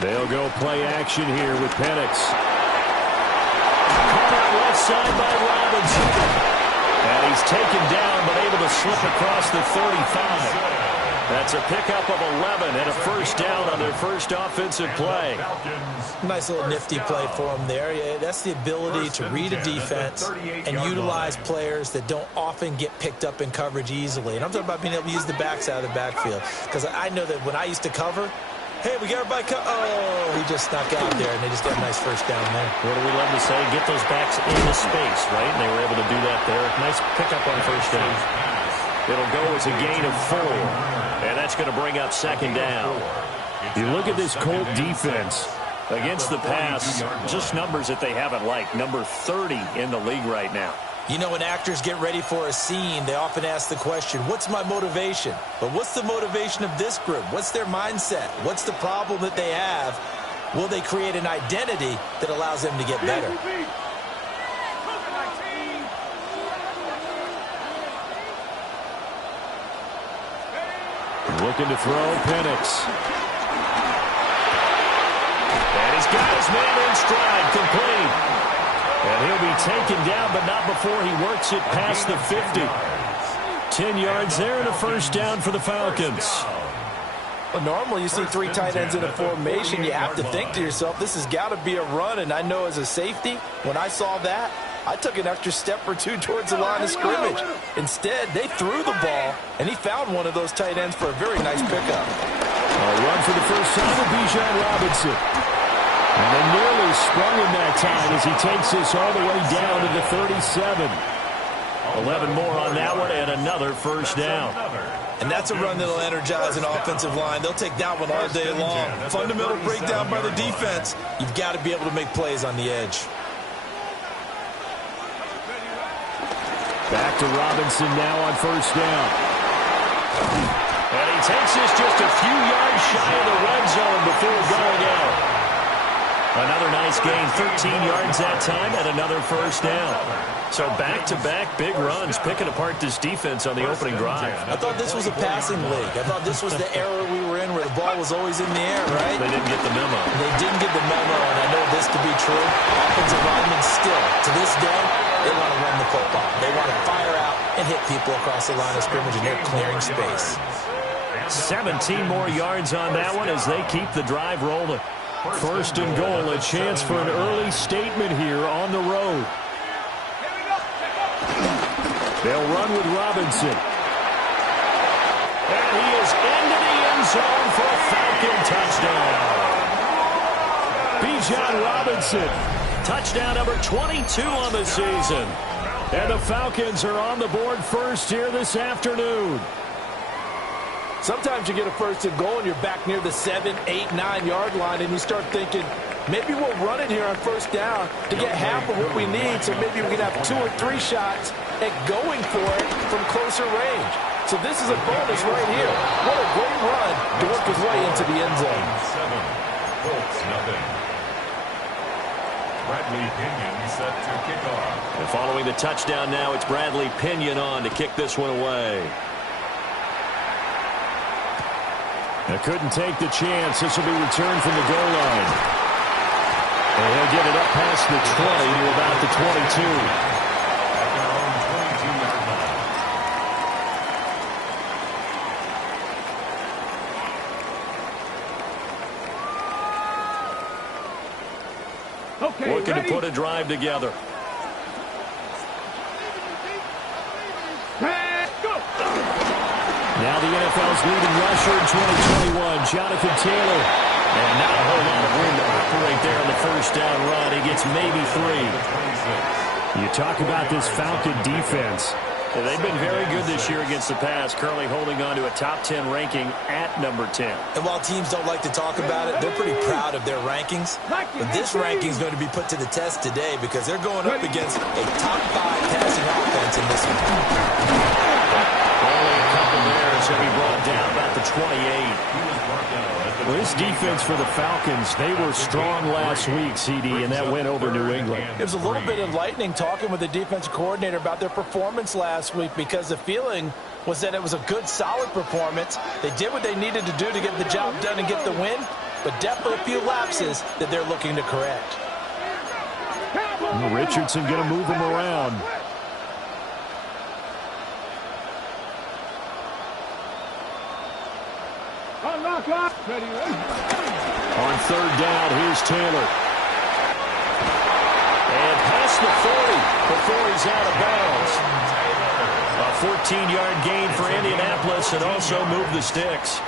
They'll go play action here with Penix. Caught out left side by Robinson. And he's taken down, but able to slip across the 35. That's a pickup of 11 and a first down on their first offensive play. Nice little nifty play for him there. Yeah, that's the ability to read a defense and utilize players that don't often get picked up in coverage easily. And I'm talking about being able to use the backside of the backfield. Because I know that when I used to cover, hey, we got everybody oh, he just snuck out there, and they just got a nice first down there. What do we love to say? Get those backs into space, right? And they were able to do that there. Nice pickup on first down. It'll go as a gain of 4. And that's going to bring up second down. You look at this Colt defense against the pass, just numbers that they haven't liked. Number 30 in the league right now. You know, when actors get ready for a scene, they often ask the question, what's my motivation? But what's the motivation of this group? What's their mindset? What's the problem that they have? Will they create an identity that allows them to get better? Looking to throw, Penix. And he's got his man in stride, complete. And he'll be taken down, but not before he works it past the 50. 10 yards there and a first down for the Falcons. Well, normally you see 3 tight ends in a formation. You have to think to yourself, this has got to be a run. And I know as a safety, when I saw that, I took an extra step or 2 towards the line of scrimmage. Instead, they threw the ball, and he found one of those tight ends for a very nice pickup. A run for the first time with Bijan Robinson. And they nearly sprung him that time as he takes this all the way down to the 37. 11 more on that one and another first down. And that's a run that'll energize an offensive line. They'll take that one all day long. Fundamental breakdown by the defense. You've got to be able to make plays on the edge. Back to Robinson now on first down. And he takes this just a few yards shy of the red zone before going out. Another nice gain, 13 yards that time, and another first down. So back-to-back big runs, picking apart this defense on the opening drive. I thought this was a passing league. I thought this was the era we were in where the ball was always in the air, right? They didn't get the memo. They didn't get the memo, and I know this to be true. Offensive linemen still, to this day, they want to run the football. They want to fire out and hit people across the line of scrimmage, and they're clearing space. 17 more yards on that one as they keep the drive rolling. First and goal, a chance for an early statement here on the road. They'll run with Robinson. And he is into the end zone for a Falcon touchdown. Bijan Robinson, touchdown number 22 on the season. And the Falcons are on the board first here this afternoon. Sometimes you get a first and goal and you're back near the 7, 8, 9 yard line and you start thinking, maybe we'll run it here on first down to get half of what we need, so maybe we can have 2 or 3 shots at going for it from closer range. So this is a bonus right here. What a great run to work his way into the end zone. 7, Colts, nothing. Bradley Pinion set to kick off. And following the touchdown now, it's Bradley Pinion on to kick this one away. They couldn't take the chance. This will be returned from the goal line. And he'll get it up past the 20 to about the 22. Okay, looking to put a drive together. Now the NFL's leading rusher in 2021, Jonathan Taylor. And not a whole lot of room to operate there on the first down run. He gets maybe 3. You talk about this Falcon defense. And they've been very good this year against the pass, currently holding on to a top 10 ranking at number 10. And while teams don't like to talk about it, they're pretty proud of their rankings. But this ranking is going to be put to the test today because they're going up against a top 5 passing offense in this one. Only a couple there, so he brought down about the 28. Well, this defense for the Falcons, they were strong last week, CD, and that went over New England. It was a little bit enlightening talking with the defensive coordinator about their performance last week, because the feeling was that it was a good, solid performance. They did what they needed to do to get the job done and get the win, but definitely a few lapses that they're looking to correct. Richardson going to move him around. On third down, here's Taylor. And past the 40 before he's out of bounds. A 14-yard gain for Indianapolis, and also move the sticks.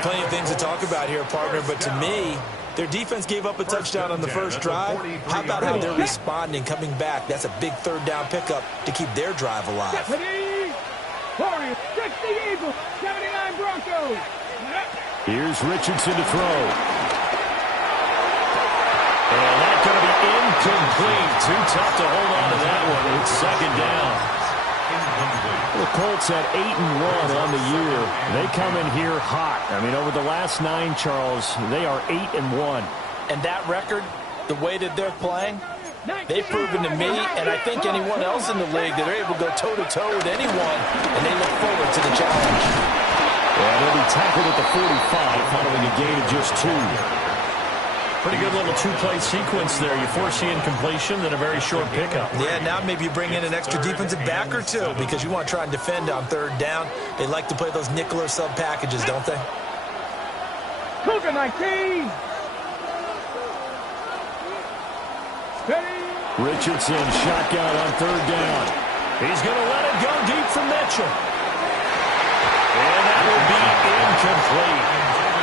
Plenty of things to talk about here, partner, but to me, their defense gave up a touchdown on the first drive. How about how they're responding, coming back? That's a big third down pickup to keep their drive alive. 60 Eagles, 79 Broncos. Here's Richardson to throw. And that's going to be incomplete. Too tough to hold on to that one. It's second down. The Colts at 8-1 on the year. They come in here hot. I mean, over the last 9, Charles, they are 8-1. And that record, the way that they're playing, they've proven to me, and I think anyone else in the league, that they're able to go toe-to-toe with anyone, and they look forward to the challenge. And they'll be tackled at the 45 following a gain of just 2. Pretty good little two-play sequence there. You force the incompletion, then a very short pickup. Yeah, now maybe you bring in an extra defensive back or two, because you want to try and defend on third down. They like to play those nickel or sub packages, don't they? Cougar 19. Richardson, shotgun on third down. He's going to let it go deep from Mitchell. And that will be incomplete.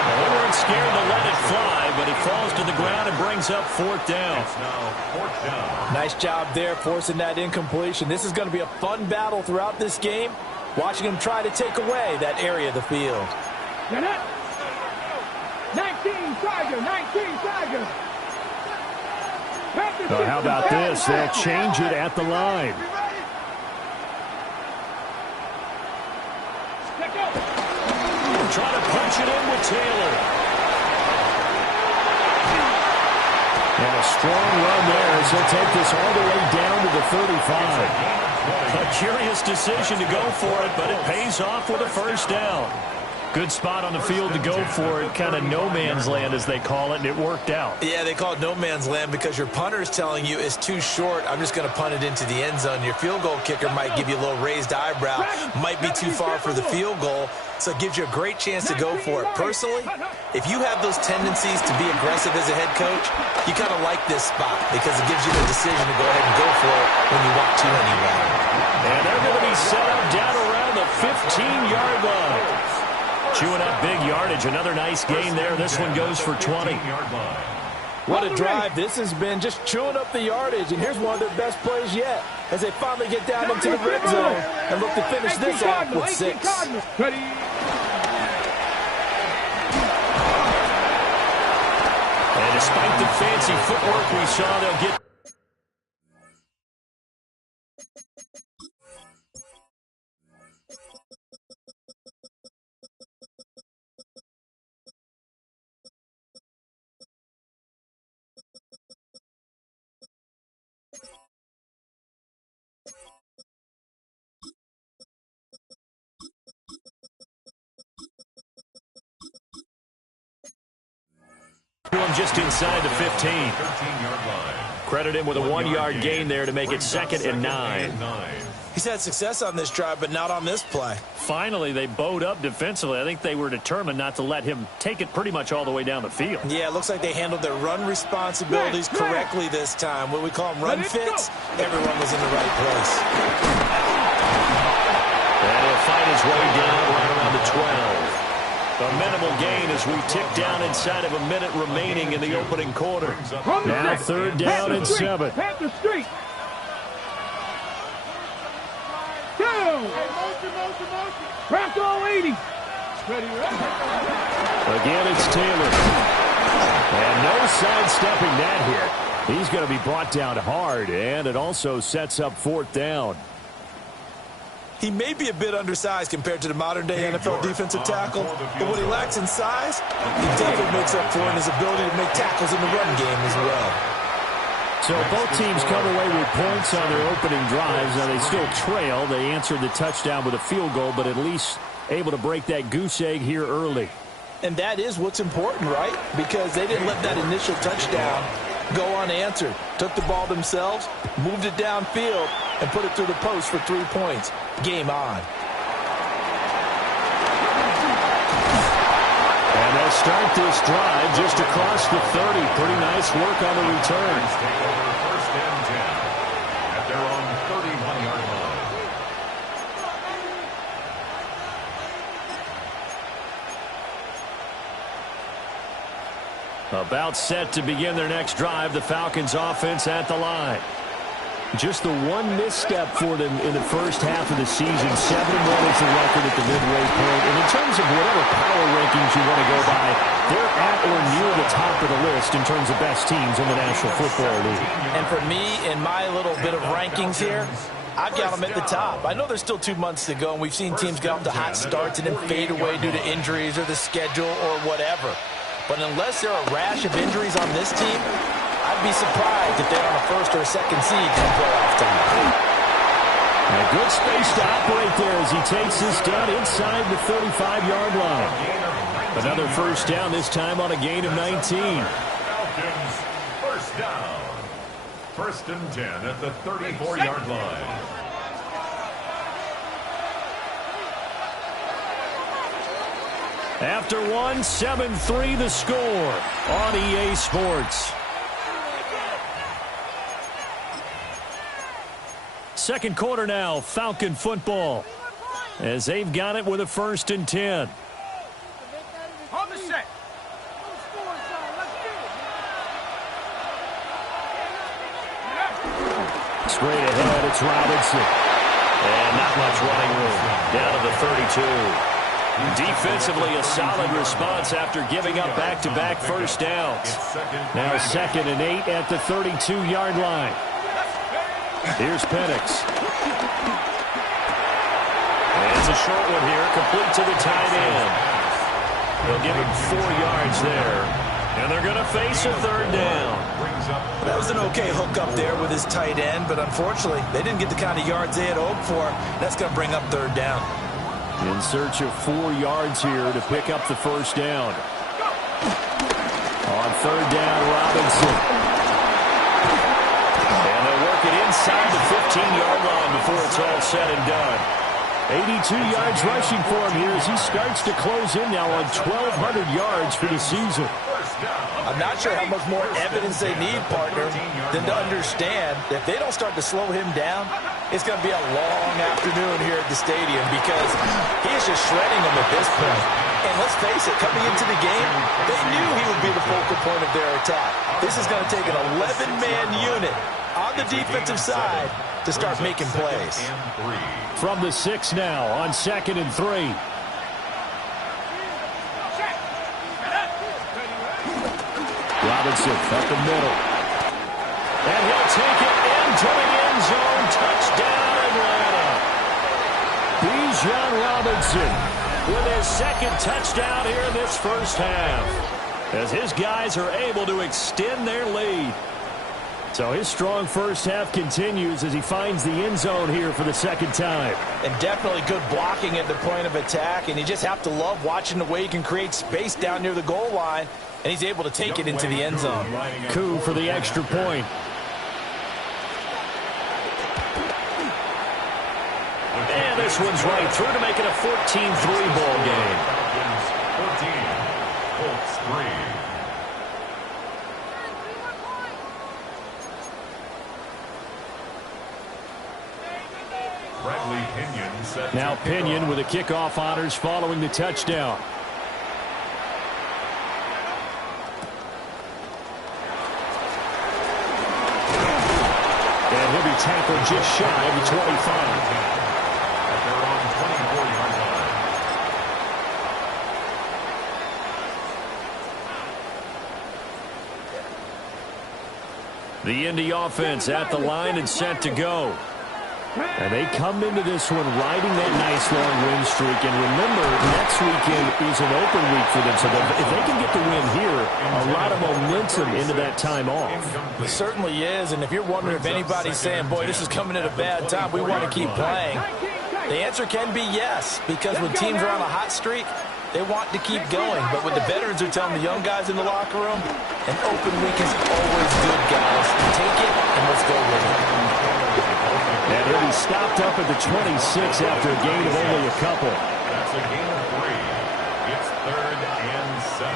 They weren't scared to let it fly, but he falls to the ground and brings up fourth down. Nice job there forcing that incompletion. This is going to be a fun battle throughout this game, watching him try to take away that area of the field. 19 Tiger, 19 Tiger. So how about this? They'll change it at the line. Trying to punch it in with Taylor. And a strong run there as he'll take this all the way down to the 35. A curious decision to go for it, but it pays off with a first down. Good spot on the field to go for it, kind of no man's land as they call it, and it worked out. Yeah, they call it no man's land because your punter is telling you it's too short. I'm just going to punt it into the end zone. Your field goal kicker might give you a little raised eyebrow, might be too far for the field goal, so it gives you a great chance to go for it. Personally, if you have those tendencies to be aggressive as a head coach, you kind of like this spot because it gives you the decision to go ahead and go for it when you want to anyway. And they're going to be set up down around the 15-yard line. Chewing up big yardage. Another nice gain there. This one goes for 20. What a drive this has been, just chewing up the yardage. And here's one of their best plays yet as they finally get down into the red zone and look to finish this off with 6. And despite the fancy footwork we saw, they'll get... just inside the 15. 13-yard line. Credit him with a 1-yard gain there to make it 2nd and 9. He's had success on this drive, but not on this play. Finally, they bowed up defensively. I think they were determined not to let him take it pretty much all the way down the field. Yeah, it looks like they handled their run responsibilities correctly this time. What we call them run fits, everyone was in the right place. And he'll find his way down right around the 12. A minimal gain as we tick down inside of a minute remaining in the opening quarter. Now third down and 7. Panther Street. Bronco 80. Again, it's Taylor. And no sidestepping that hit. He's going to be brought down hard, and it also sets up 4th down. He may be a bit undersized compared to the modern-day NFL defensive tackle, but what he lacks in size, he definitely makes up for in his ability to make tackles in the run game as well. So both teams come away with points on their opening drives. Now they still trail. They answered the touchdown with a field goal, but at least able to break that goose egg here early. And that is what's important, right? Because they didn't let that initial touchdown go unanswered. Took the ball themselves, moved it downfield, and put it through the post for 3 points. Game on. And they'll start this drive just across the 30. Pretty nice work on the return. Take over first and 10 at their own 31-yard line. About set to begin their next drive, the Falcons offense at the line. Just the one misstep for them in the first half of the season. 7-1 is the record at the midway point. And in terms of whatever power rankings you want to go by, they're at or near the top of the list in terms of best teams in the National Football League. And for me, in my little bit of rankings here, I've got them at the top. I know there's still 2 months to go, and we've seen teams get off to hot starts and then fade away due to injuries or the schedule or whatever. But unless there are a rash of injuries on this team, I'd be surprised if they're on a first or a second seed come playoff time. A good space to operate there as he takes this down inside the 35-yard line. Another first down, this time on a gain of 19. Falcons, first down. First and 10 at the 34-yard line. After one, 7-3 the score on EA Sports. Second quarter now, Falcon football, as they've got it with a first and 10. On the set. Straight ahead, it's Robinson. And not much running room. Down to the 32. Defensively, a solid response after giving up back-to-back first downs. Now 2nd and 8 at the 32-yard line. Here's Penix. And it's a short one here, complete to the tight end. They'll give him 4 yards there. And they're going to face a third down. That was an okay hook up there with his tight end, but unfortunately, they didn't get the kind of yards they had hoped for. That's going to bring up third down. In search of 4 yards here to pick up the first down. On third down, Robinson. And they'll work it inside the 15-yard line before it's all said and done. 82 yards rushing for him here as he starts to close in now on 1,200 yards for the season. I'm not sure how much more evidence they need, partner, than to understand that if they don't start to slow him down, it's going to be a long afternoon here at the stadium because he is just shredding them at this point. And let's face it, coming into the game, they knew he would be the focal point of their attack. This is going to take an 11-man unit on the defensive side to start making plays. From the 6 now on 2nd and 3. Robinson up the middle. And he'll take it into the end zone. Touchdown, Atlanta. Bijan Robinson With his 2nd touchdown here in this first half, as his guys are able to extend their lead. So his strong first half continues as he finds the end zone here for the 2nd time. And definitely good blocking at the point of attack, and you just have to love watching the way he can create space down near the goal line, and he's able to take it into the end zone. Coup for the extra point. And this one's right through to make it a 14-3 ball game. 14, Colts 3. Now Pinion with the kickoff honors following the touchdown. And he'll be tackled just shy of the 25. At their own 24-yard line. The Indy offense at the line and set to go. And they come into this one riding that nice long win streak. And remember, next weekend is an open week for them. So if they can get the win here, a lot of momentum into that time off. It certainly is. And if you're wondering if anybody's saying, boy, this is coming at a bad time, we want to keep playing, the answer can be yes. Because when teams are on a hot streak, they want to keep going. But what the veterans are telling the young guys in the locker room, an open week is always good, guys. Take it and let's go with it. And he'll be stopped up at the 26 after a gain of only a couple. That's a gain of 3. It's 3rd and 7.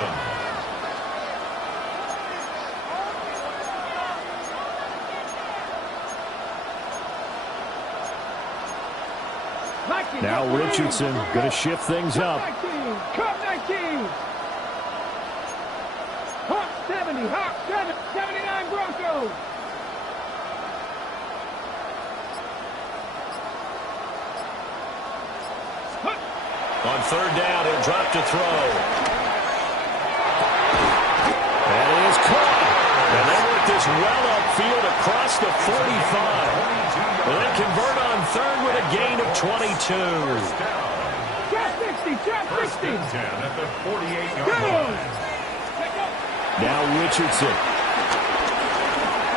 Now Richardson going to shift things up. Cup 19. Hawk 70. Hawk 79 Broncos. On 3rd down, he'll drop to throw. That is caught. And they work this well upfield across the 45. Well, they convert on 3rd with a gain of 22. Trap 60. Trap 60. 1st and 10 at the 48-yard line. Now Richardson.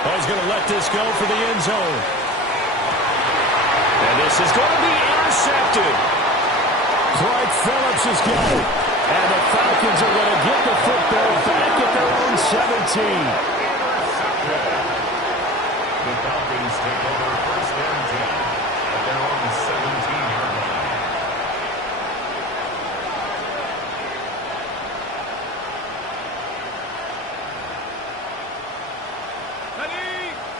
Oh, he's going to let this go for the end zone. And this is going to be intercepted. Clark Phillips is going. And the Falcons are going to get the football back at their own 17. The Falcons take over 1st and 10 at their own 17-yard line.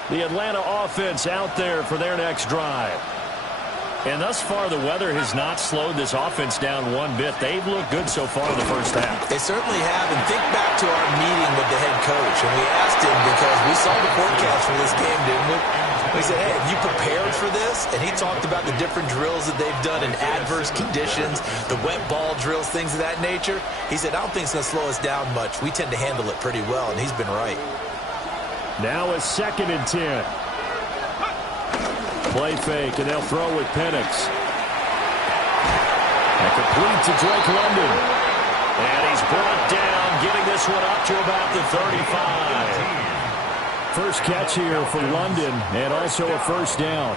The Atlanta offense out there for their next drive. And thus far, the weather has not slowed this offense down one bit. They've looked good so far in the first half. They certainly have. And think back to our meeting with the head coach. And we asked him because we saw the forecast for this game, didn't we? We said, hey, have you prepared for this? And he talked about the different drills that they've done in adverse conditions, the wet ball drills, things of that nature. He said, I don't think it's going to slow us down much. We tend to handle it pretty well, and he's been right. Now a 2nd and 10. Play fake, and they'll throw with Penix. And complete to Drake London. And he's brought down, getting this one up to about the 35. First catch here for London, and also a 1st down.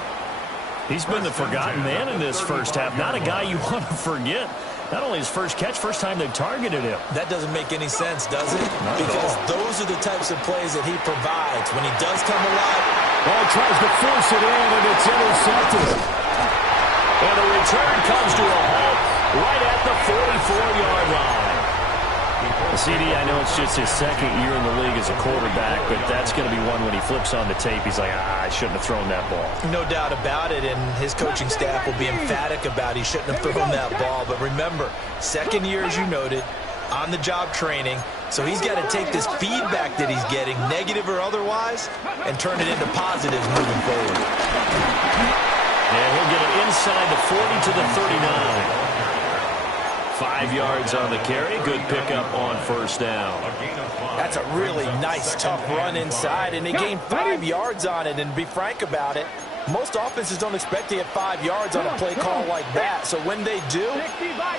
He's been the forgotten man in this first half. Not a guy you want to forget. Not only his first catch, first time they've targeted him. That doesn't make any sense, does it? Because those are the types of plays that he provides. When he does come alive, tries to force it in, and it's intercepted. And the return comes to a halt right at the 44-yard line. CD, I know it's just his 2nd year in the league as a quarterback, but that's going to be one when he flips on the tape. He's like, I shouldn't have thrown that ball. No doubt about it, and his coaching staff will be emphatic about he shouldn't have thrown that ball. But remember, 2nd year, as you noted, on-the-job training. So he's got to take this feedback that he's getting, negative or otherwise, and turn it into positives moving forward. And he'll get it inside the 40 to the 39. 5 yards on the carry. Good pickup on 1st down. That's a really nice, tough run inside, and they gained 5 yards on it. And to be frank about it, most offenses don't expect to get 5 yards on a play call like that. So when they do,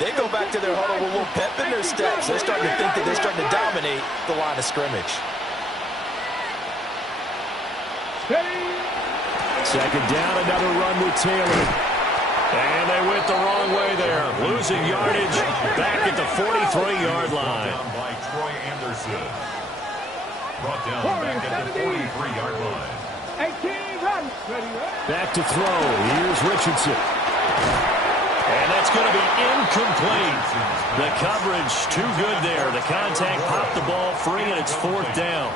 they go back to their huddle with a little pep in their steps. They're starting to think that they're starting to dominate the line of scrimmage. 2nd down, another run with Taylor. And they went the wrong way there. Losing yardage back at the 43-yard line. Down by Troy Anderson. Brought down back at the 43-yard line. 18, run. Back to throw. Here's Richardson. And that's going to be incomplete. The coverage too good there. The contact popped the ball free, and it's 4th down.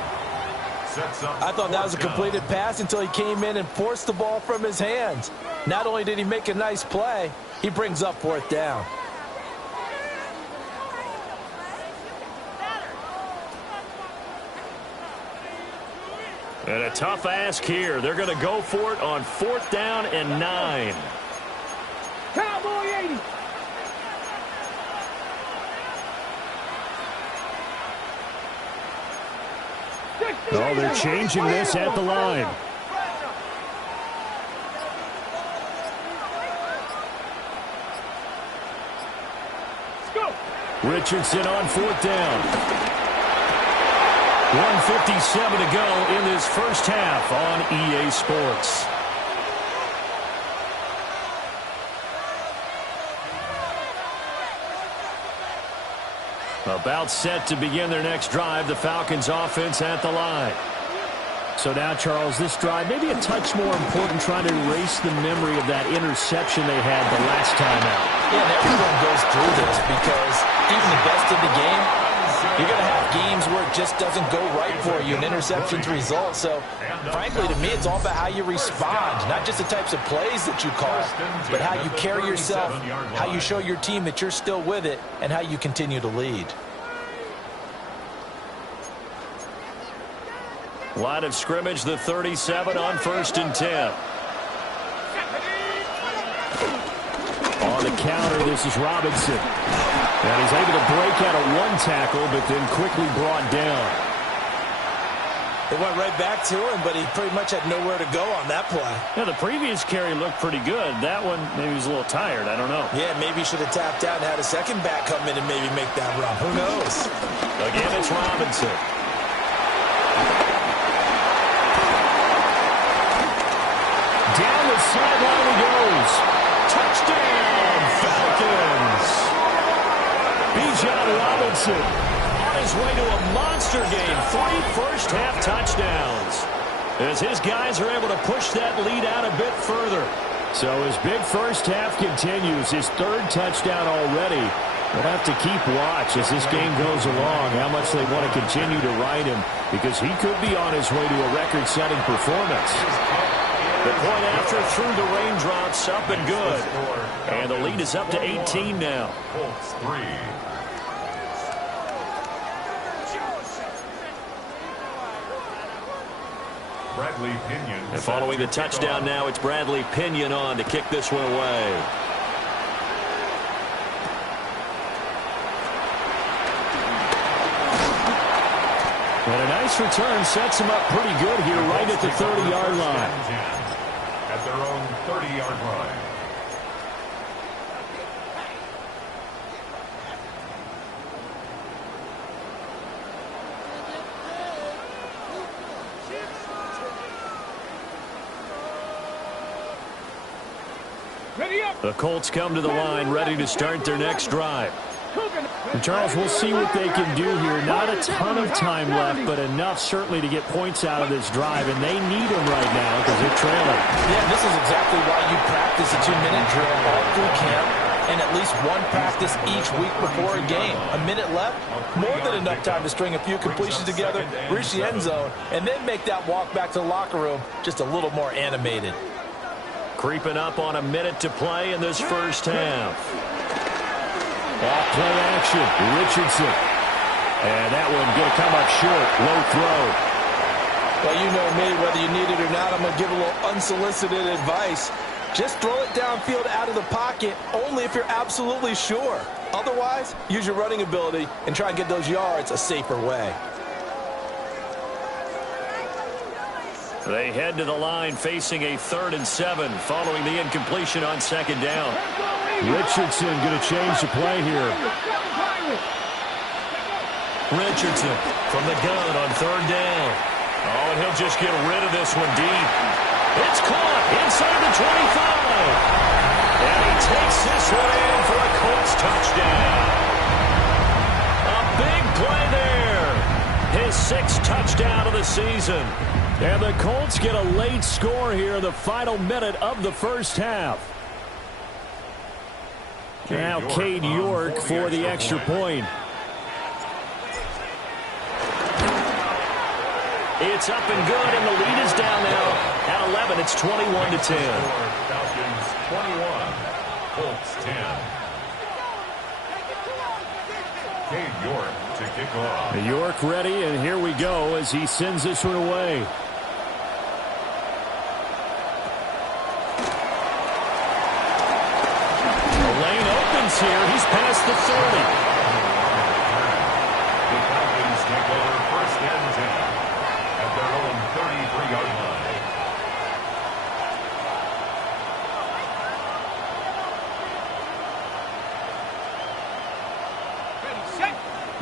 I thought that was a completed pass until he came in and forced the ball from his hands. Not only did he make a nice play, he brings up 4th down. And a tough ask here. They're going to go for it on 4th down and 9. Cowboy 80. Oh, they're changing this at the line. Richardson on fourth down. 1:57 to go in this first half on EA Sports. About set to begin their next drive, the Falcons offense at the line. So now, Charles, this drive maybe a touch more important, trying to erase the memory of that interception they had the last time out. Yeah, and everyone goes through this because even the best of the game, you're going to have games where it just doesn't go right for you, and interceptions result. So, frankly, to me, it's all about how you respond, not just the types of plays that you call, but how you carry yourself, how you show your team that you're still with it, and how you continue to lead. Line of scrimmage, the 37 on 1st and 10. On the counter, this is Robinson. And he's able to break out of one tackle, but then quickly brought down. It went right back to him, but he pretty much had nowhere to go on that play. Yeah, the previous carry looked pretty good. That one, maybe he was a little tired. I don't know. Yeah, maybe he should have tapped out and had a second back come in and maybe make that run. Who knows? Again, it's Robinson. Down the sideline he goes. Touchdown, Falcons. Bijan Robinson On his way to a monster game. 3 first-half touchdowns. As his guys are able to push that lead out a bit further. So his big first half continues. His 3rd touchdown already. We'll have to keep watch as this game goes along, how much they want to continue to ride him, because he could be on his way to a record-setting performance. The point after through the raindrops, up and good. And the lead is up to 18 now. Colts 3. Bradley Pinion. And following the touchdown now, it's Bradley Pinion on to kick this one away. And a nice return sets him up pretty good here right at the 30-yard line. At their own 30-yard line. Ready up. The Colts come to the line, ready to start their next drive. And Charles, we'll see what they can do here. Not a ton of time left, but enough certainly to get points out of this drive, and they need them right now because they're trailing. Yeah, this is exactly why you practice a 2-minute drill all through camp and at least one practice each week before a game. A minute left, more than enough time to string a few completions together, reach the end zone, and then make that walk back to the locker room just a little more animated. Creeping up on a minute to play in this first half. Off play action, Richardson. And that one going to come up short, low throw. Well, you know me, whether you need it or not, I'm going to give a little unsolicited advice. Just throw it downfield out of the pocket, only if you're absolutely sure. Otherwise, use your running ability and try and get those yards a safer way. They head to the line facing a 3rd and 7 following the incompletion on 2nd down. Richardson going to change the play here. Richardson from the gun on 3rd down. Oh, and he'll just get rid of this one deep. It's caught inside the 25. And he takes this one in for a Colts touchdown. A big play there. His 6th touchdown of the season. And the Colts get a late score here in the final minute of the first half. Now Cade York for the extra point. It's up and good, and the lead is down now at 11. It's 21-10. Falcons 21, Colts 10. Cade York to kick off. York ready, and here we go as he sends this one away. Here, he's past the 30. The Falcons take over 1st and 10 at their own 33-yard line.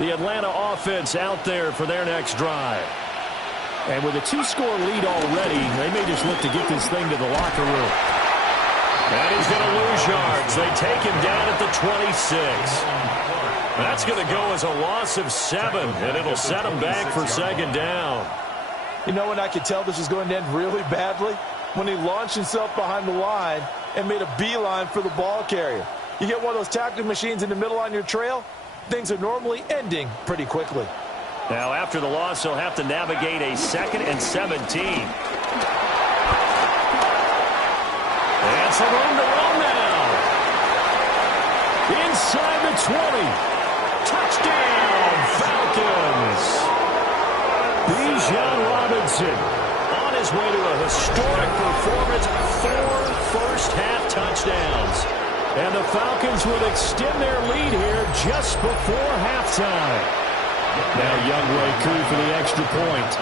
The Atlanta offense out there for their next drive. And with a 2-score lead already, they may just look to get this thing to the locker room. And he's going to lose yards. They take him down at the 26. That's going to go as a loss of 7, and it'll set him back for second down. You know when I could tell this was going to end really badly? When he launched himself behind the line and made a beeline for the ball carrier. You get one of those tackling machines in the middle on your trail, things are normally ending pretty quickly. Now, after the loss, he'll have to navigate a 2nd and 17. And some room to run now. Inside the 20. Touchdown, Falcons. Bijan Robinson On his way to a historic performance, 4 first-half touchdowns. And the Falcons would extend their lead here just before halftime. Now Youngway Koo for the extra point.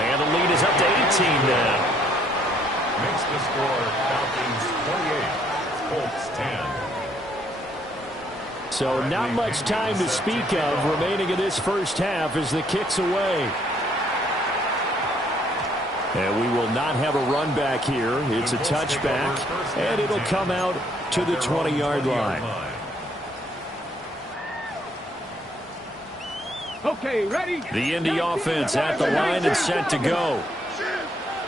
And the lead is up to 18 now. Makes the score Falcons 28, Colts 10. So not much time to speak of remaining in this first half as the kick's away. And we will not have a run back here. It's a touchback, and it'll come out to the 20-yard line. Okay, ready? The Indy offense at the line and set to go.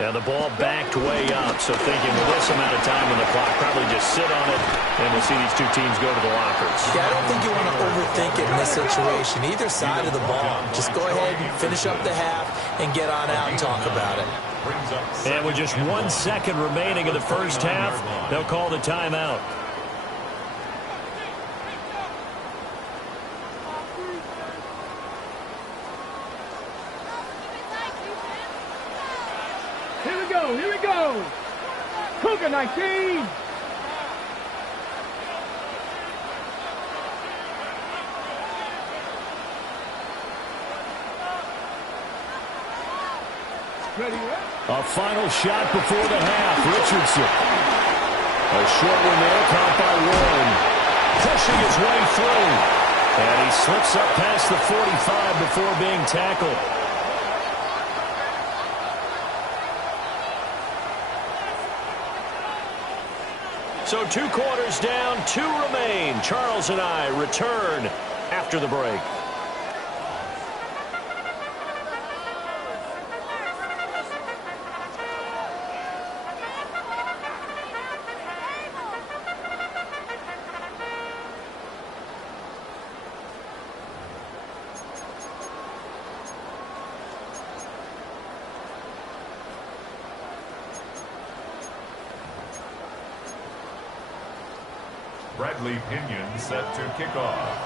And the ball backed way up, so thinking with this amount of time on the clock, probably just sit on it, and we'll see these two teams go to the lockers. Yeah, I don't think you want to overthink it in this situation, either side of the ball. Just go ahead and finish up the half and get on out and talk about it. And with just 1 second remaining in the first half, they'll call the timeout. Here we go. Cougar 19. Ready? A final shot before the half. Richardson. A short one there, caught by Warren. Pushing his way through. And he slips up past the 45 before being tackled. So 2 quarters down, 2 remain. Charles and I return after the break. Bradley Pinion set to kick off.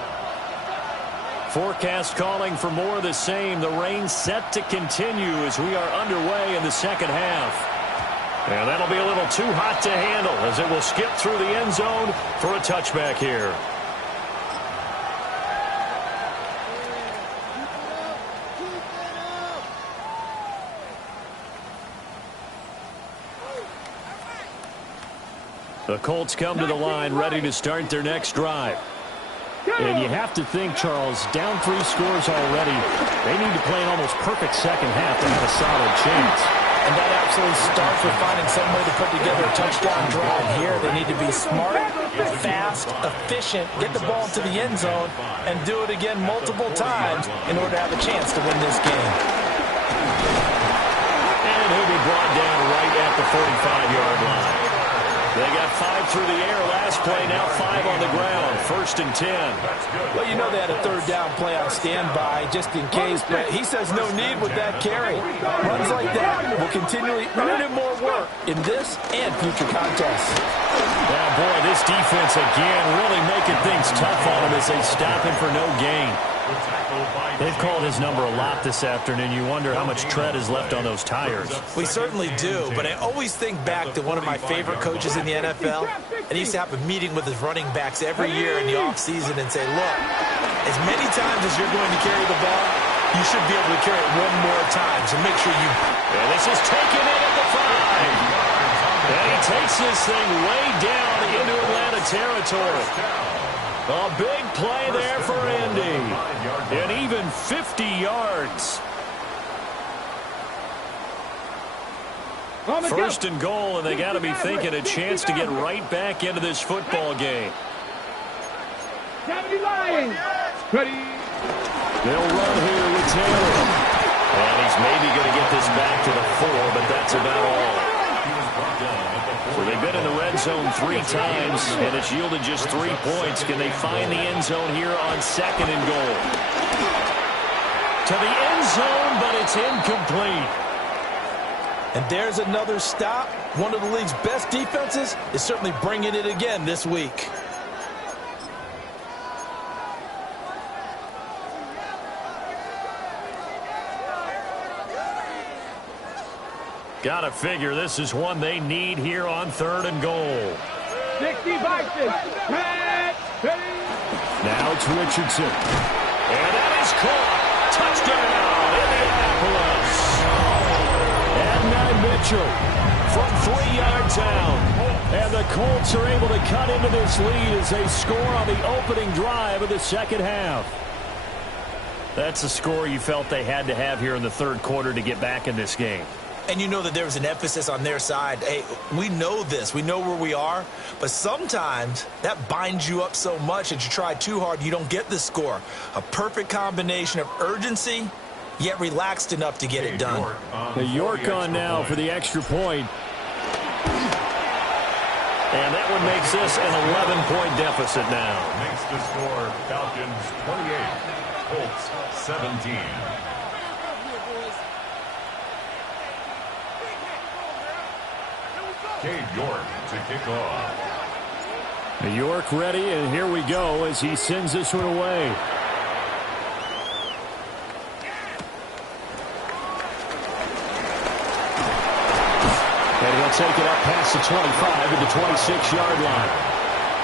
Forecast calling for more of the same. The rain set to continue as we are underway in the second half. And that'll be a little too hot to handle as it will skip through the end zone for a touchback here. The Colts come to the line ready to start their next drive. And you have to think, Charles, down 3 scores already. They need to play an almost perfect second half to have a solid chance. And that absolutely starts with finding some way to put together a touchdown drive here. They need to be smart, fast, efficient, get the ball to the end zone, and do it again multiple times in order to have a chance to win this game. And he'll be brought down right at the 45-yard line. They got 5 through the air last play, now 5 on the ground. 1st and 10. Well, you know they had a 3rd down play on standby just in case, but he says no need with that carry. Runs like that will continually earn him more work in this and future contests. Oh, boy, this defense again really making things tough on him as they stop him for no gain. They've called his number a lot this afternoon. You wonder how much tread is left on those tires. We certainly do, but I always think back to one of my favorite coaches in the NFL, and he used to have a meeting with his running backs every year in the offseason and say, look, as many times as you're going to carry the ball, you should be able to carry it one more time, so make sure you... And this is taken in at the 5. And he takes this thing way down into Atlanta territory. A big play there for Andy. And even 50 yards. First and goal, and they got to be thinking a chance to get right back into this football game. 70 Lions. Ready. They'll run here with Taylor. And he's maybe going to get this back to the 4, but that's about all. So they've been in the red zone 3 times, and it's yielded just 3 points. Can they find the end zone here on second and goal? To the end zone, but it's incomplete. And there's another stop. One of the league's best defenses is certainly bringing it again this week. Got to figure this is one they need here on third and goal. 60 Vikings. Now it's Richardson. And that is caught. Touchdown, Indianapolis. And Mitchell from 3 yards out. And the Colts are able to cut into this lead as they score on the opening drive of the second half. That's the score you felt they had to have here in the third quarter to get back in this game. And you know that there was an emphasis on their side. Hey, we know this. We know where we are. But sometimes that binds you up so much that you try too hard, you don't get the score. A perfect combination of urgency, yet relaxed enough to get it done. The York on now for the extra point. And that one makes this an 11-point deficit now. Makes the score Falcons 28, Colts 17. Cade York to kick off. New York ready, and here we go as he sends this one away. And he'll take it up past the 25 at the 26-yard line.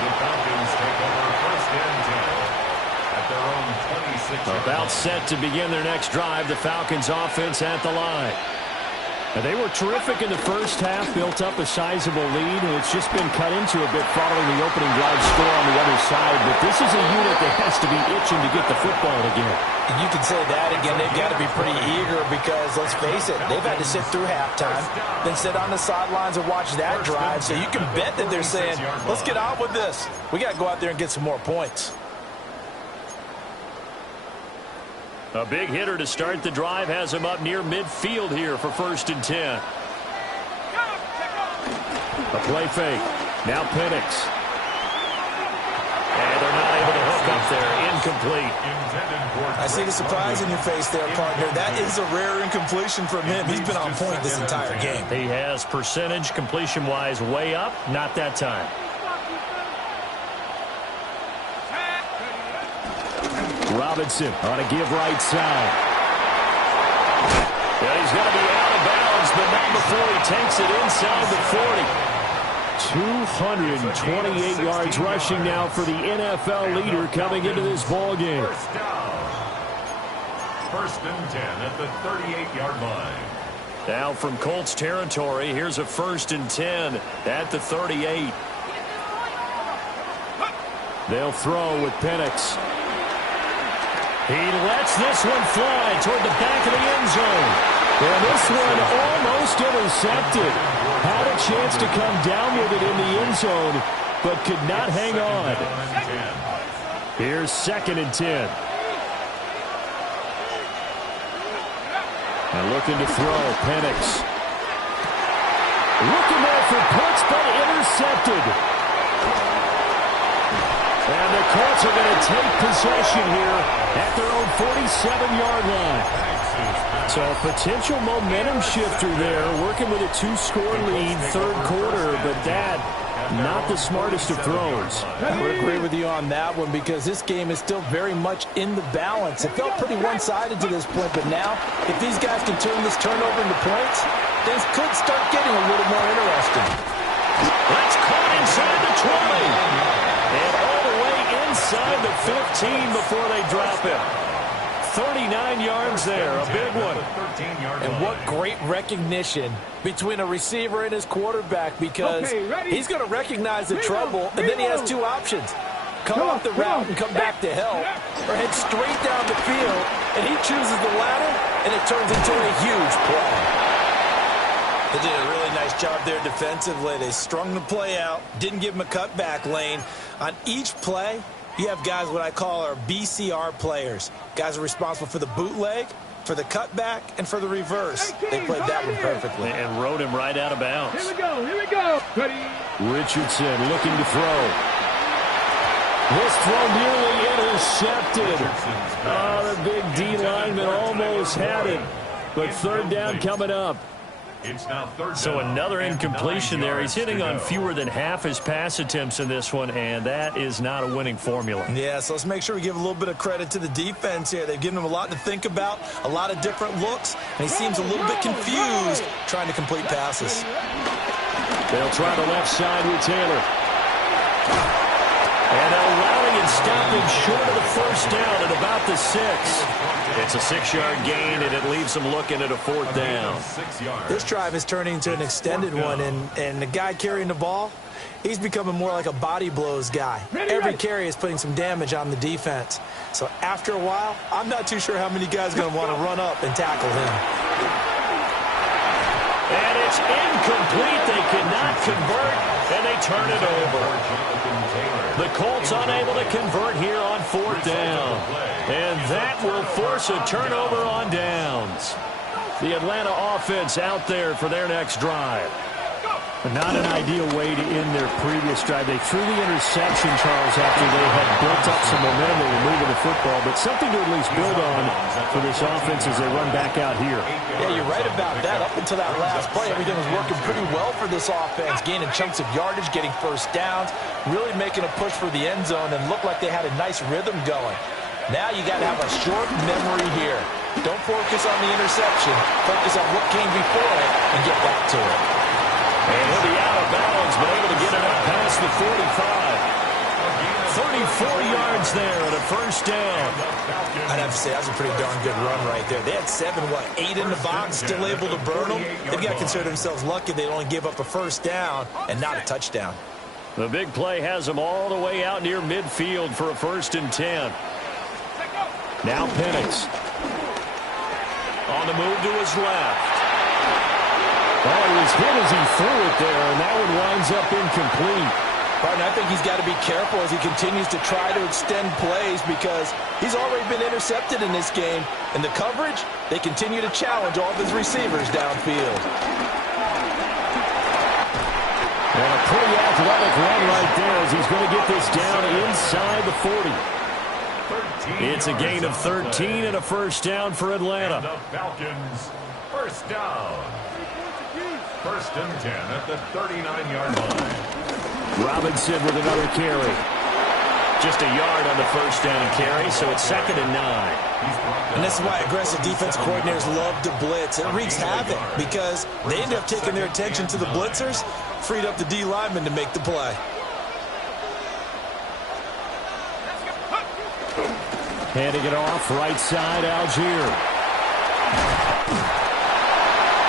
The Falcons take over first and 10 at their own 26. About set to begin their next drive, the Falcons offense at the line. And they were terrific in the first half, built up a sizable lead, and it's just been cut into a bit following the opening drive score on the other side. But this is a unit that has to be itching to get the football again. And you can say that again. They've got to be pretty eager because, let's face it, they've had to sit through halftime, then sit on the sidelines and watch that drive. So you can bet that they're saying, let's get on with this. We got to go out there and get some more points. A big hitter to start the drive has him up near midfield here for first and 10. A play fake. Now Penix. And they're not able to hook up there. Incomplete. I see the surprise in your face there, partner. That is a rare incompletion from him. He's been on point this entire game. He has percentage completion-wise way up. Not that time. Robinson on a give right side. And he's going to be out of bounds, but not before he takes it inside the 40. 228 yards rushing now for the NFL leader coming into this ball game. First and 10 at the 38-yard line. Now from Colts territory, here's a first and 10 at the 38. They'll throw with Penix. He lets this one fly toward the back of the end zone. And this one almost intercepted. Had a chance to come down with it in the end zone, but could not hang on. Here's second and 10. And looking to throw, Penix. Looking there for puts, but intercepted. And the Colts are going to take possession here at their own 47-yard line. So a potential momentum shifter there, working with a 2-score lead, third quarter, but that, not the smartest of throws. I would agree with you on that one because this game is still very much in the balance. It felt pretty one-sided to this point, but now, if these guys can turn this turnover into points, things could start getting a little more interesting. That's caught inside the 20. And all the way inside the 15 before they drop him. 39 yards there, a big one. And what great recognition between a receiver and his quarterback because he's going to recognize the trouble, and then he has two options. cut off the route and come back to help, or head straight down the field, and he chooses the latter, and it turns into a huge play. They did a really nice job there defensively. They strung the play out, didn't give him a cutback lane. On each play, you have guys what I call our BCR players. Guys are responsible for the bootleg, for the cutback, and for the reverse. They played that one perfectly. And rode him right out of bounds. Here we go, here we go. Ready? Richardson looking to throw. This throw nearly intercepted. Oh, the big D lineman almost had it. But third down coming up. It's now third So down another and incompletion 9 there. He's hitting yards on to go. fewer than half his pass attempts in this one, and that is not a winning formula. Yeah, so let's make sure we give a little bit of credit to the defense here. They've given him a lot to think about, a lot of different looks, and he seems a little bit confused trying to complete passes. They'll try the left side with Taylor. And they'll rally and stop him short of the first down at about the 6. It's a 6-yard gain, and it leaves him looking at a fourth down. 6 yards. This drive is turning into an extended one, and the guy carrying the ball, he's becoming more like a body blows guy. Every carry is putting some damage on the defense. So after a while, I'm not too sure how many guys are going to want to run up and tackle him. And it's incomplete. They cannot convert, and they turn it over. The Colts unable to convert here on fourth down. And that will force a turnover on downs. The Atlanta offense out there for their next drive. Not an ideal way to end their previous drive. They threw the interception, Charles, after they had built up some momentum. They were moving the football, but something to at least build on for this offense as they run back out here. Yeah, you're right about that. Up until that last play, everything was working pretty well for this offense, gaining chunks of yardage, getting first downs, really making a push for the end zone, and looked like they had a nice rhythm going. Now you got to have a short memory here. Don't focus on the interception. Focus on what came before it and get back to it. And he'll be out of bounds, but able to get it up past the 45. 34 yards there at a first down. I'd have to say that's a pretty darn good run right there. They had 8 in the box, still able to burn them. They've got to consider themselves lucky they only gave up a first down and not a touchdown. The big play has them all the way out near midfield for a 1st and 10. Now Penix. On the move to his left. Oh, he was hit as he threw it there, and that one winds up incomplete. Right, and I think he's got to be careful as he continues to try to extend plays because he's already been intercepted in this game. And the coverage, they continue to challenge all of his receivers downfield. And a pretty athletic run right there as he's going to get this down inside the 40. It's a gain of 13 and a first down for Atlanta. And the Falcons, first down. 1st and 10 at the 39-yard line. Robinson with another carry. Just a yard on the first down carry, so it's 2nd and 9. And this is why aggressive defense coordinators love to blitz. It wreaks havoc because they end up taking their attention to the blitzers, freed up the D lineman to make the play. Handing it off, right side, Algier.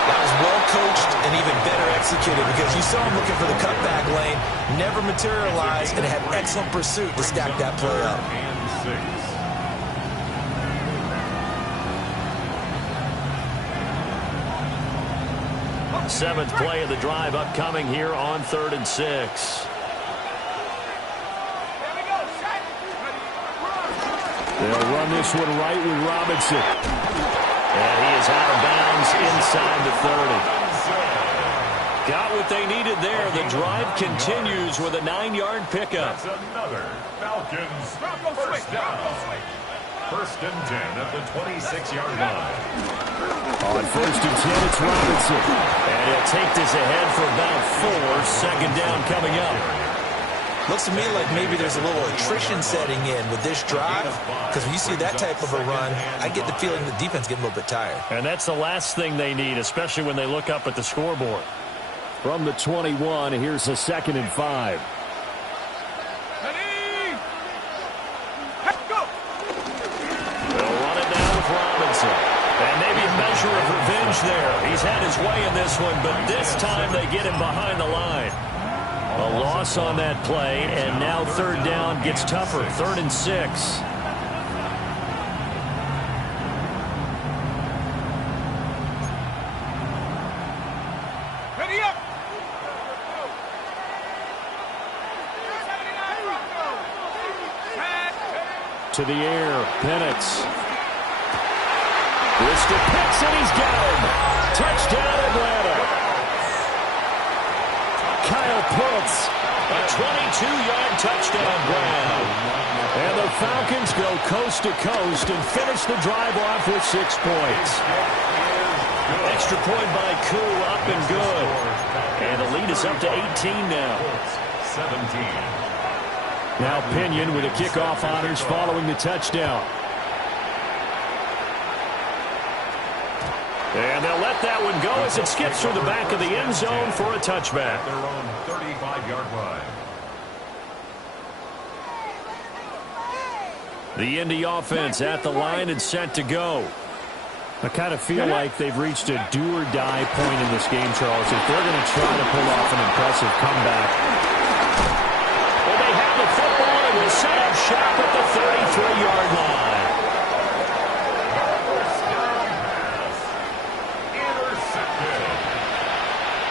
That was well coached and even better executed because you saw him looking for the cutback lane, never materialized, and had excellent pursuit to stack that play up. And 6. 7th play of the drive upcoming here on 3rd and 6. They'll run this one right with Robinson. And he is out of bounds inside the 30. Got what they needed there. The drive continues with a 9-yard pickup. That's another Falcons first down. 1st and 10 at the 26-yard line. On 1st and 10, it's Robinson. And he'll take this ahead for about 4. 2nd down coming up. Looks to me like maybe there's a little attrition setting in with this drive because when you see that type of a run, I get the feeling the defense getting a little bit tired. And that's the last thing they need, especially when they look up at the scoreboard. From the 21, here's a 2nd and 5. They'll run it down with Robinson. And maybe a measure of revenge there. He's had his way in this one, but this time they get him behind the line. A loss on that play, and now third down gets tougher. 3rd and 6. Ready up. To the air, Penix. Brisker picks it, he's got him. Touchdown, Atlanta. Kyle Pitts, A 22-yard touchdown grab. and the Falcons go coast to coast and finish the drive off with 6 points. Extra point by Koo, up and good. And the lead is up to 18 now. 17. Now Pinion with the kickoff honors following the touchdown. And they'll let that one go as it skips through the back of the end zone for a touchback. Their own 35-yard line. The Indy offense at the line and set to go. I kind of feel like they've reached a do-or-die point in this game, Charles. If they're going to try to pull off an impressive comeback. Well, they have the football and will set up shop at the 33-yard line.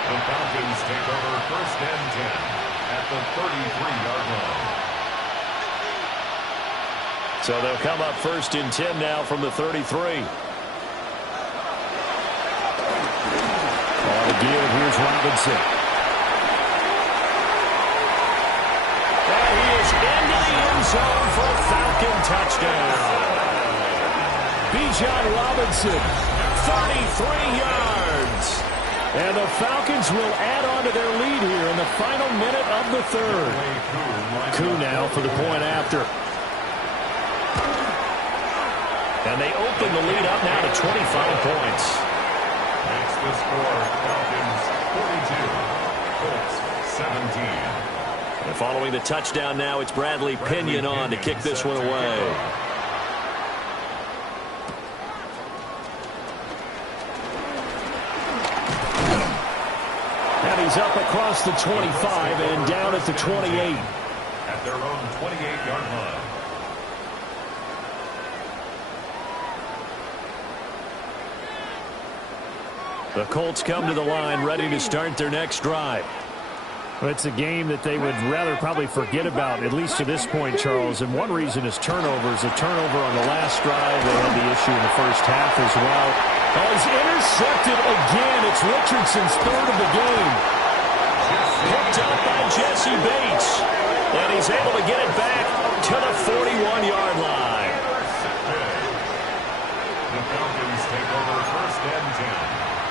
The Falcons take over 1st and 10 at the 33-yard line. So they'll come up 1st and 10 now from the 33. On the give, here's Robinson. And he is into the end zone for a Falcon touchdown. Bijan Robinson, 33 yards. And the Falcons will add on to their lead here in the final minute of the 3rd. Koo now for the point after. And they open the lead up now to 25 points. Next the score, Falcons 42, Colts 17. And following the touchdown now, it's Bradley Pinion on to kick this one away. And he's up across the 25 and down at the 28. At their own 28-yard line. The Colts come to the line ready to start their next drive. Well, it's a game that they would rather probably forget about, at least to this point, Charles. And one reason is turnovers. A turnover on the last drive. They had the issue in the first half as well. Oh, he's intercepted again. It's Richardson's 3rd of the game. Picked up by Jesse Bates. And he's able to get it back to the 41-yard line. The Falcons take over 1st and 10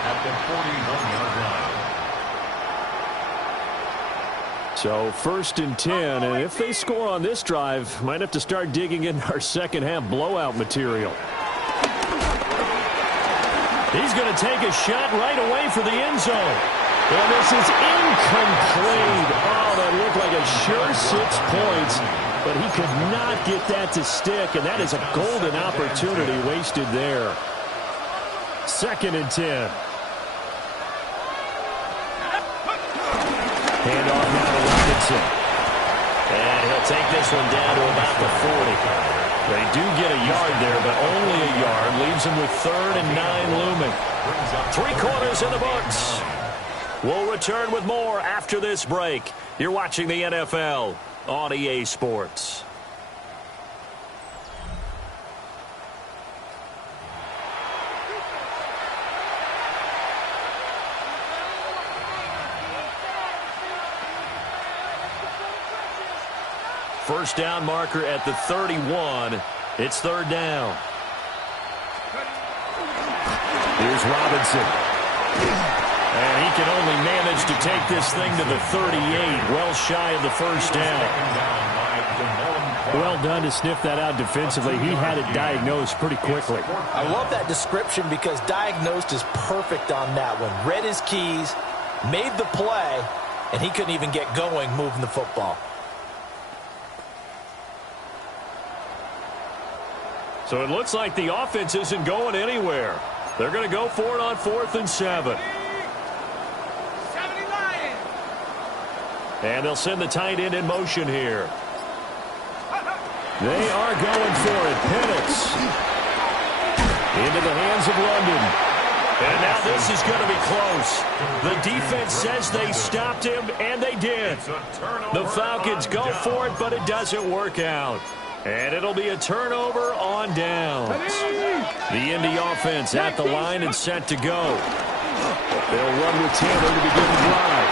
at the 41-yard line. So 1st and 10, and if they score on this drive, might have to start digging in our second half blowout material. He's going to take a shot right away for the end zone. And this is incomplete. Oh, that looked like a sure 6 points, but he could not get that to stick, and that is a golden opportunity wasted there. 2nd and 10. Handoff now to Robinson. And he'll take this one down to about the 40. They do get a yard there, but only a yard. Leaves them with 3rd and 9 looming. 3 quarters in the books. We'll return with more after this break. You're watching the NFL on EA Sports. First down marker at the 31. It's 3rd down. Here's Robinson. And he can only manage to take this thing to the 38, well shy of the first down. Well done to sniff that out defensively. He had it diagnosed pretty quickly. I love that description because diagnosed is perfect on that one. Read his keys, made the play, and he couldn't even get going moving the football. So it looks like the offense isn't going anywhere. They're going to go for it on 4th and 7. And they'll send the tight end in motion here. They are going for it. Penix into the hands of London. And now this is going to be close. The defense says they stopped him, and they did. The Falcons go for it, but it doesn't work out. And it'll be a turnover on downs. The Indy offense at the line and set to go. They'll run with Taylor to begin the drive.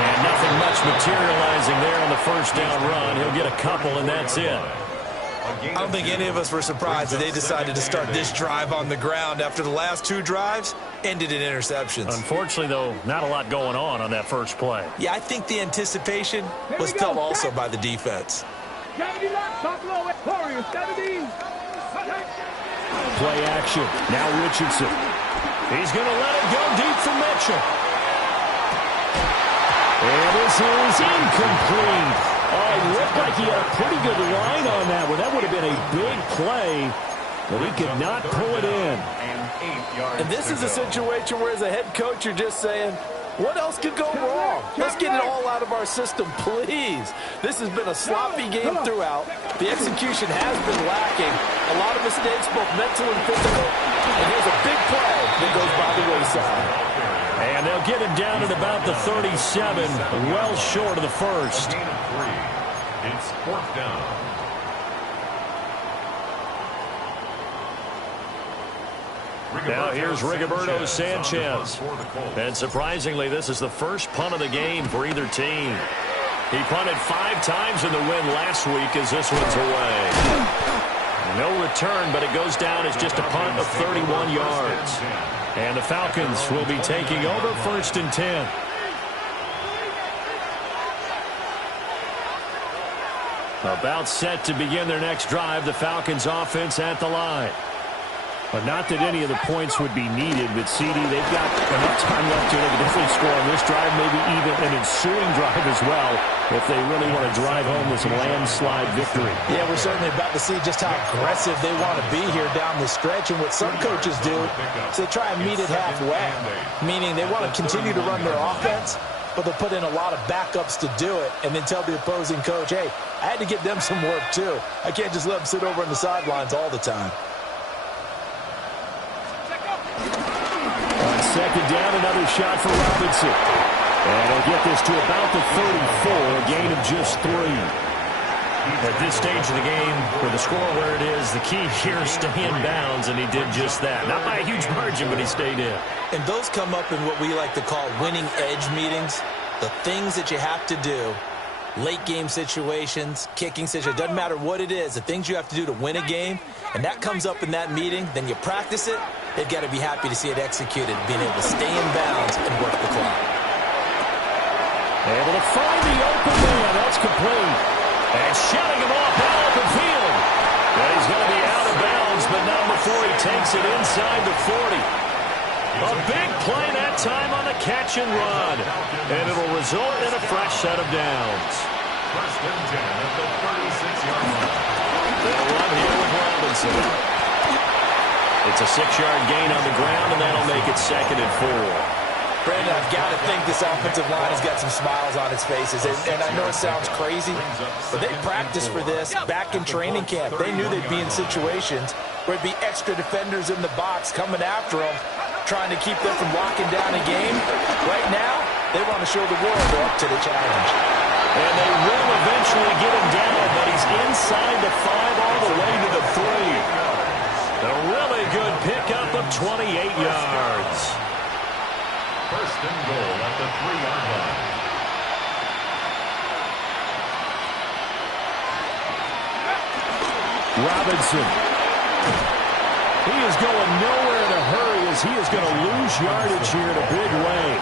And nothing much materializing there on the first down run. He'll get a couple, and that's it. I don't think any of us were surprised that they decided to start this drive on the ground after the last two drives ended in interceptions. Unfortunately, though, not a lot going on that first play. Yeah, I think the anticipation was felt also by the defense. Play action. Now Richardson. He's going to let it go deep for Mitchell. And this is incomplete. Oh, it looked like he had a pretty good line on that one. That would have been a big play, but he could not pull it in. And this is a situation where, as a head coach, you're just saying, what else could go wrong? Let's get it all out of our system, please. This has been a sloppy game throughout. The execution has been lacking. A lot of mistakes, both mental and physical. And here's a big play that goes by the wayside. And they'll get him down at about the 37, well short of the first. It's fourth down. Now here's Rigoberto Sanchez. And surprisingly, this is the first punt of the game for either team. He punted 5 times in the win last week as this one's away. No return, but it goes down as just a punt of 31 yards. And the Falcons will be taking over first and 10. About set to begin their next drive, the Falcons offense at the line. But not that any of the points would be needed, but CD, they've got enough time left to definitely score on this drive, maybe even an ensuing drive as well, if they really want to drive home this landslide victory. Yeah, we're certainly about to see just how aggressive they want to be here down the stretch. And what some coaches do is they try and meet it halfway, meaning they want to continue to run their offense, but they'll put in a lot of backups to do it and then tell the opposing coach, hey, I had to give them some work too. I can't just let them sit over on the sidelines all the time. On second down, another shot for Robinson. And he'll get this to about the 34, a gain of just 3. At this stage of the game, with the score where it is, the key here is stay in bounds, and he did just that. Not by a huge margin, but he stayed in. And those come up in what we like to call winning edge meetings. The things that you have to do, late game situations, kicking situations, doesn't matter what it is, the things you have to do to win a game, and that comes up in that meeting, then you practice it, they've got to be happy to see it executed, being able to stay in bounds and work the clock. Able to find the open man. That's complete. And shutting him off all open field. And he's going to be out of bounds, but not before he takes it inside the 40. A big play that time on the catch and run. And it'll result in a fresh set of downs. First and 10 at the 36-yard line. They'll run here with Robinson. It's a 6-yard gain on the ground, and that'll make it 2nd and 4. Brandon, I've got to think this offensive line has got some smiles on its faces. And I know it sounds crazy, but they practiced for this back in training camp. They knew they'd be in situations where it'd be extra defenders in the box coming after them, trying to keep them from locking down a game. Right now, they want to show the world they're up to the challenge. And they will eventually get him down, but he's inside the 5 all the way to the 3. A really good pickup of 28 yards. First and goal at the 3-yard line. Robinson. He is going nowhere in a hurry as he is going to lose yardage here in a big way.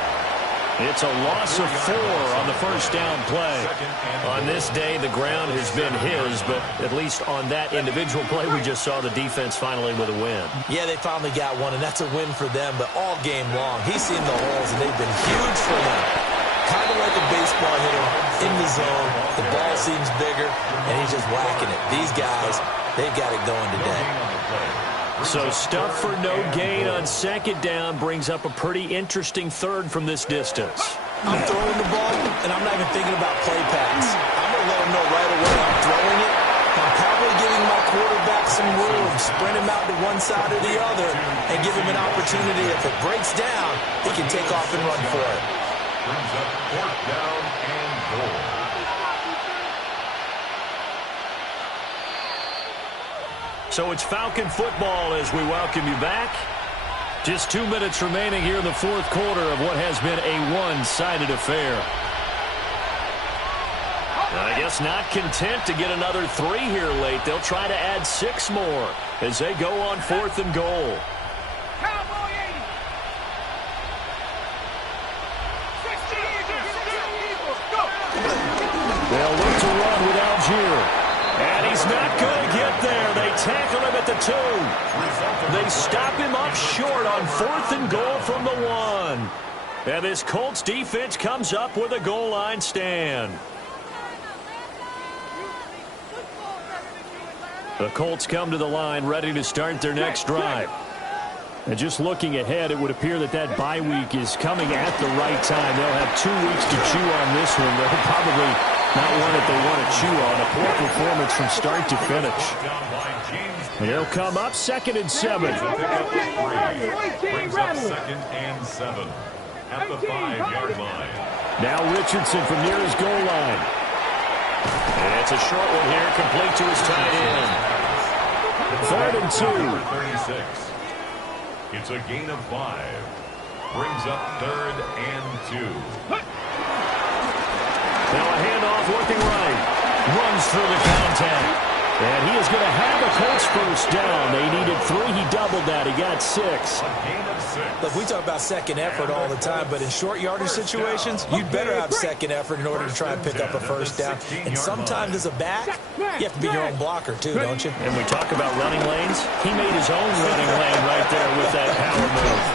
It's a loss of 4 on the first down play. On this day, the ground has been his, but at least on that individual play, we just saw the defense finally with a win. Yeah, they finally got one, and that's a win for them, but all game long, he's seen the holes, and they've been huge for him. Kind of like a baseball hitter in the zone. The ball seems bigger, and he's just whacking it. These guys, they've got it going today. So stuff for no gain on second down brings up a pretty interesting third from this distance. I'm throwing the ball, and I'm not even thinking about play pass. I'm going to let him know right away I'm throwing it. I'm probably giving my quarterback some room, sprint him out to one side or the other, and give him an opportunity. If it breaks down, he can take off and run for it. Brings up 4th down and goal. So it's Falcon football as we welcome you back. Just 2 minutes remaining here in the 4th quarter of what has been a one-sided affair. I guess not content to get another 3 here late. They'll try to add 6 more as they go on 4th and goal. Cowboy 80. 60. Go. They'll look to run with Algier. And he's not going to get there. They tackle him at the 2. They stop him up short on 4th and goal from the 1. And this Colts defense comes up with a goal line stand. The Colts come to the line ready to start their next drive. And just looking ahead, it would appear that that bye week is coming at the right time. They'll have 2 weeks to chew on this one. They'll probably not one that they want to chew on. A poor performance from start to finish. And they'll come up 2nd and 7. Brings up 2nd and 7 at the 5-yard line. Now Richardson from near his goal line. And it's a short one here, complete to his tight end. 3rd and 2. 36. It's a gain of 5. Brings up 3rd and 2. Now a handoff working right. Runs through the contact. And he is going to have the Colts first down. They needed 3. He doubled that. He got 6. A gain of 6. Look, we talk about second effort all the time, but in short yardage situations, you'd better have second effort in order to try and pick up a first down. And sometimes as a back, you have to be your own blocker too, don't you? And we talk about running lanes. He made his own running lane right there with that power move.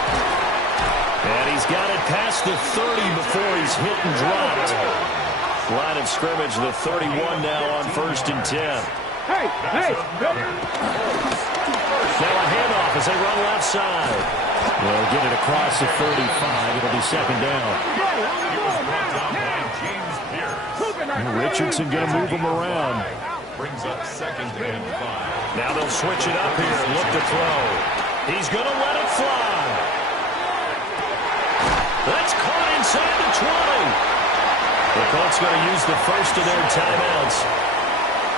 And he's got it past the 30 before he's hit and dropped. Line of scrimmage, the 31 now on 1st and 10. Hey. Now a handoff as they run left side. They'll get it across the 35. It'll be 2nd down. Richardson going to move him around. Brings up 2nd and 5. Now they'll switch it up here and look to throw. He's going to let it fly. That's caught inside the 20. The Colts going to use the first of their timeouts,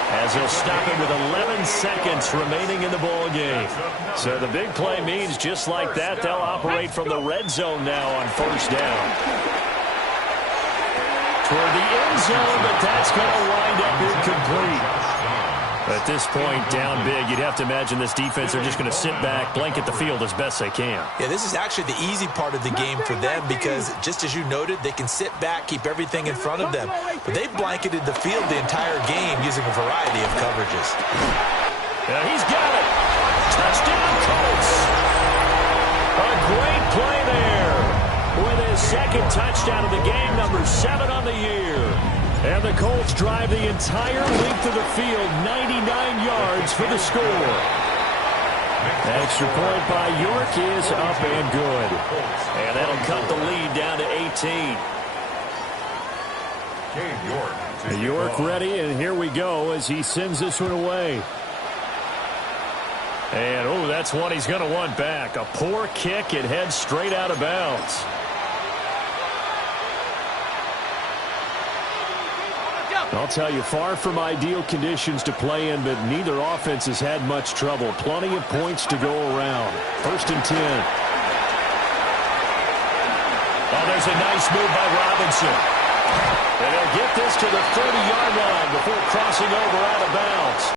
as he'll stop him with 11 seconds remaining in the ball game. So the big play means just like that, they'll operate from the red zone now on 1st down. Toward the end zone, but that's going to wind up incomplete. At this point, down big, you'd have to imagine this defense are just going to sit back, blanket the field as best they can. Yeah, this is actually the easy part of the game for them because, just as you noted, they can sit back, keep everything in front of them. But they've blanketed the field the entire game using a variety of coverages. Yeah, he's got it. Touchdown, Colts. A great play there with his 2nd touchdown of the game, number 7 on the year. And the Colts drive the entire length of the field, 99 yards for the score. Extra point by York is up and good. And that'll cut the lead down to 18. York ready, and here we go as he sends this one away. And, oh, that's one he's going to want back. A poor kick. It heads straight out of bounds. I'll tell you, far from ideal conditions to play in, but neither offense has had much trouble. Plenty of points to go around. 1st and 10. Oh, there's a nice move by Robinson. And they'll get this to the 30-yard line before crossing over out of bounds.